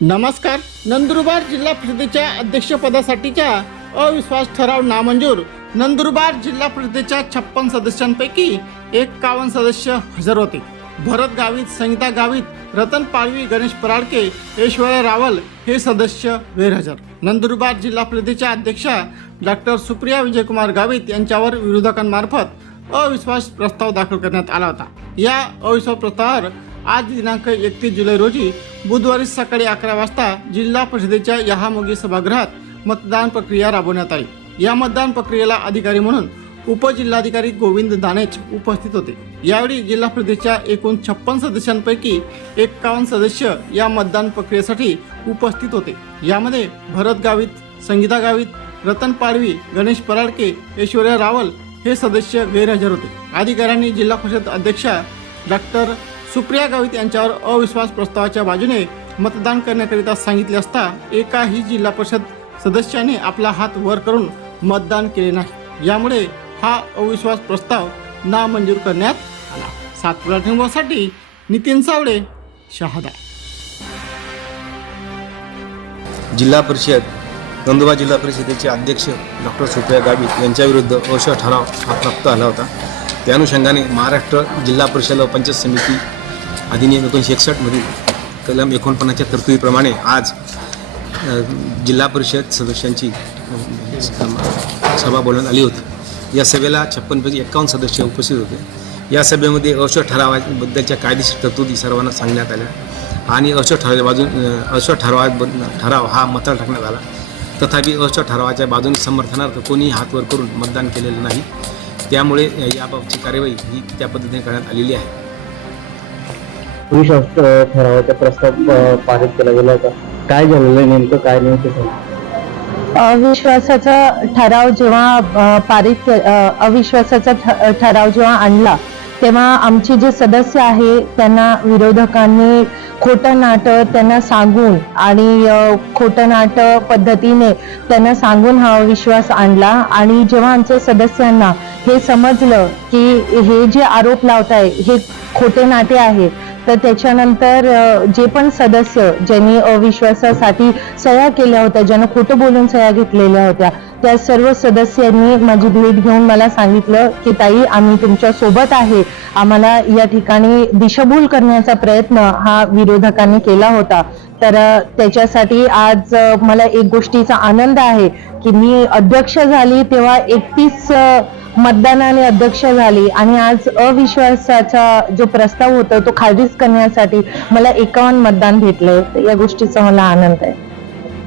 नमस्कार नंदुरबार जिल्हा परिषदेच्या अध्यक्षपदासाठीच्या अविश्वास ठराव नामंजूर. नंदुरबार जिल्हा परिषदेच्या छप्पन सदस्यांपैकी एक्कावन्न सदस्य हजर होते. भरत गावित संगीता गावित रतन पाळवी गणेश पराडके ऐश्वर्या रावल हे सदस्य गैरहजर. नंदुरबार जिल्हा परिषदेच्या अध्यक्षा डॉक्टर सुप्रिया विजयकुमार गावित यांच्यावर विरोधकांमार्फत अविश्वास प्रस्ताव दाखल करण्यात आला होता. या अविश्वास प्रस्तावावर आज दिनांक एकतीस जुलै रोजी बुधवारी सकाळी अकरा वाजता जिल्हा परिषदेच्या यहामोगी सभागृहात मतदान प्रक्रिया राबवण्यात आली. या मतदान प्रक्रियेला अधिकारी म्हणून उपजिल्हाधिकारी गोविंद दानेच उपस्थित होते. यावेळी जिल्हा परिषदेच्या एकूण छप्पन सदस्यांपैकी एक्कावन्न सदस्य या मतदान प्रक्रियेसाठी उपस्थित होते. यामध्ये भरत गावित संगीता गावित रतन पाडवी गणेश पराडके ऐश्वर्या रावल हे सदस्य गैरहजर होते. अधिकाऱ्यांनी जिल्हा परिषद अध्यक्षा डॉक्टर सुप्रिया गावित यांच्यावर अविश्वास प्रस्तावाच्या बाजूने मतदान करण्याकरिता सांगितले असता एकाही जिल्हा परिषद सदस्याने आपला हात वर करून मतदान केले नाही. यामुळे हा अविश्वास प्रस्ताव नामंजूर करण्यात आला. सातपुडा ठिंबोसाठी नितीन सावळे शहादा. जिल्हा परिषद नंदुरबार जिल्हा परिषदेचे अध्यक्ष डॉक्टर सुप्रिया गावित यांच्याविरुद्ध अवश्य ठराव हा प्राप्त आला होता. त्या अनुषंगाने महाराष्ट्र जिल्हा परिषद व पंचायत समिती अधिनियम एकोणीसशे एकसष्टमधील कलम एकोणपन्नासच्या तरतुदीप्रमाणे आज जिल्हा परिषद सदस्यांची सभा बोलवण्यात आली होती. या सभेला छप्पनपैकी एक्कावन्न सदस्य उपस्थित होते. या सभेमध्ये अशोक ठरावाबद्दलच्या कायदेशीर तरतुदी सर्वांना सांगण्यात आल्या आणि अशोक ठरावाच्या बाजून अशोक ठरावा ठराव हा मताला टाकण्यात आला. तथापि अशोक ठरावाच्या बाजूने समर्थनार्थ कोणीही हात वर करून मतदान केलेलं नाही. त्यामुळे याबाबतची कार्यवाही ही त्या पद्धतीने करण्यात आलेली आहे. विश्वास ठरावाचा प्रस्ताव पारित केला गेला होता. काय झालेलं नेमकं? काय नेमकं अविश्वासाचा ठराव जेव्हा पारित अविश्वासाचा ठराव जेव्हा आणला तेव्हा आमचे जे सदस्य आहे त्यांना विरोधकांनी खोटं नाटं त्यांना सांगून आणि खोटं नाटं पद्धतीने त्यांना सांगून हा अविश्वास आणला आणि जेव्हा आमच्या सदस्यांना हे समजलं की हे जे आरोप लावत आहे हे खोटे नाटे आहे तर त्याच्यानंतर जे पण सदस्य ज्यांनी अविश्वासासाठी सह्या केल्या होत्या ज्यांना खोटं बोलून सह्या घेतलेल्या होत्या त्या सर्व सदस्यांनी माझी भेट घेऊन मला सांगितलं की ताई आम्ही तुमच्यासोबत आहे. आम्हाला या ठिकाणी दिशाभूल करण्याचा प्रयत्न हा विरोधकांनी केला होता. तर त्याच्यासाठी आज मला एक गोष्टीचा आनंद आहे की मी अध्यक्ष झाली तेव्हा एकतीस मतदानाने अध्यक्ष झाली आणि आज अविश्वासाचा जो प्रस्ताव होता तो खारिज करण्यासाठी मला एकावन्न मतदान भेटले या गोष्टीचा मला आनंद आहे.